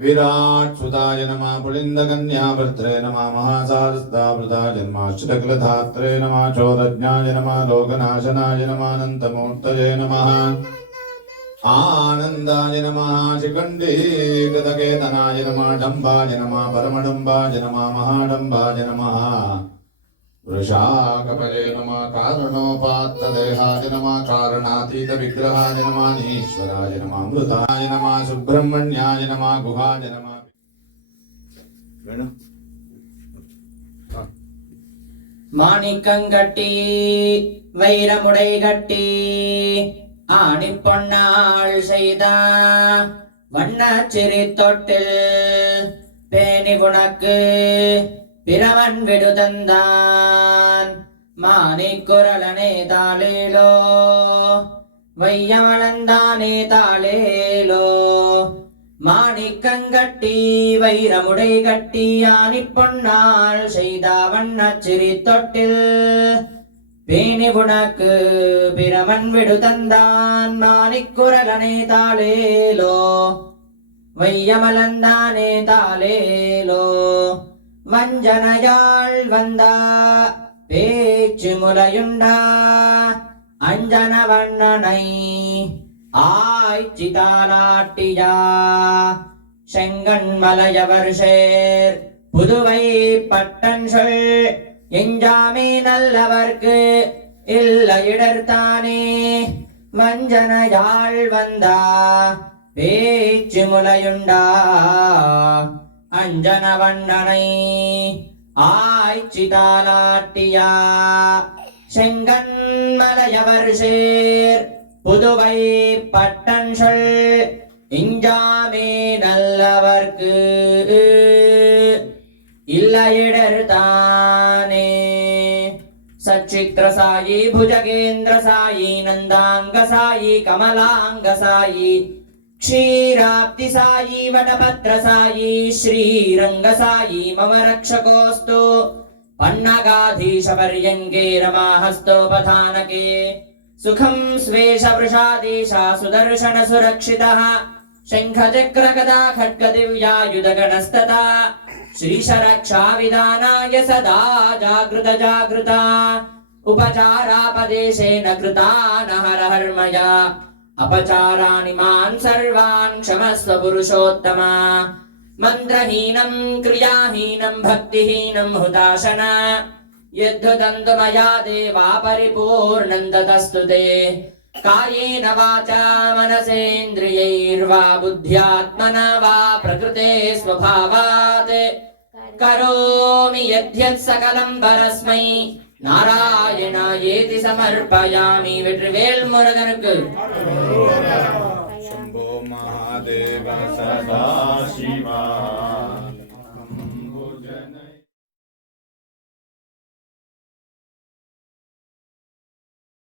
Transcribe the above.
विराट सुताय नमः पुलिंदकन्यावर्त्रे नमः महासारस्तावृता जन्माश्रितकुलधात्रे नमः चोदज्ञाय नमः लोकनाशनाय नमः अनन्तमूर्तये नमः आनन्दाय नमः शिखण्डीगतकेतनाय नमः डम्बाय नमः परमडम्बाय नमः महाडम्बाय नमः वृषाकपले नमः कारणोपात्तदेहाय नमः कारणातीतविग्रहाय नमः ईश्वराय नमः अमृताय नमः सुब्रह्मण्याय नमः गुहाय नमः மாணிக்கங்கட்டி வைரமுடை கட்டி ஆணி பொன்னாள் செய்த வண்ணச்சிறி தொட்டில் பேணி குணக்கு பிரமன் விடுதந்தான் மாணிக்குரலனே தாளேலோ வையமளந்தானே தாளேலோ மாணிக்கங்கட்டி வைரமுடை கட்டி ஆணி பொன்னாள் செய்த வண்ணச்சிறி தொட்டில் பேணி புனக்கு பிரமன் விடுதந்தான் மாணிக்குரலனே தாளேலோ வையமலந்தானே தாளேலோ வஞ்சனையாள் வந்தா பேச்சு முலையுண்டா அஞ்சன வண்ணனை ஆய்ச்சிதாலாட்டியா செங்கண் மலையவர் சேர் புதுவை பட்டன் சொல் எஞ்சாமே நல்லவர்க்கு இல்லையிடர்த்தானே வஞ்சனையாள் வந்தா பேச்சு முலையுண்டா அஞ்சன வண்ணனை ஆய்ச்சிதாலாட்டியா செங்கண் மலையவர் சேர் புதுவை பட்டன் சொல் இஞ்சாமே நல்லவர்க்கு இல்லையிடர்த்தானே सच्चित्रसायी भुजगेन्द्रसायी नन्दाङ्गसायी कमलाङ्गसायी क्षीराब्धिसायी वटभद्रसायी श्रीरङ्गसायी मम रक्षकोऽस्तु पन्नगाधीशपर्यङ्गे रमाहस्तोपधानके सुखं स्वेशवृषाधीशा सुदर्शन सुरक्षितः शङ्खचक्रगदा खड्गदिव्यायुधगणस्तथा श्रीशरक्षा विधानाय सदा जागृत जागृता उपचारापदेशेन कृता न हरहर्मया अपचाराणि मान् सर्वान् क्षमस्व पुरुषोत्तमा मन्त्रहीनं क्रियाहीनं भक्तिहीनं हुताशन यद्धुतन्तु मया देवा परिपूर्णं ततस्तु ते कायेन वाचा मनसेन्द्रियैर्वा बुद्ध्यात्मना वा प्रकृते स्वभावात् करोमि यद्यत् सकलं परस्मै नारायणायेति समर्पयामि வெற்றிவேல் முருகனுக்கு शंभो महादेव सदा शिवा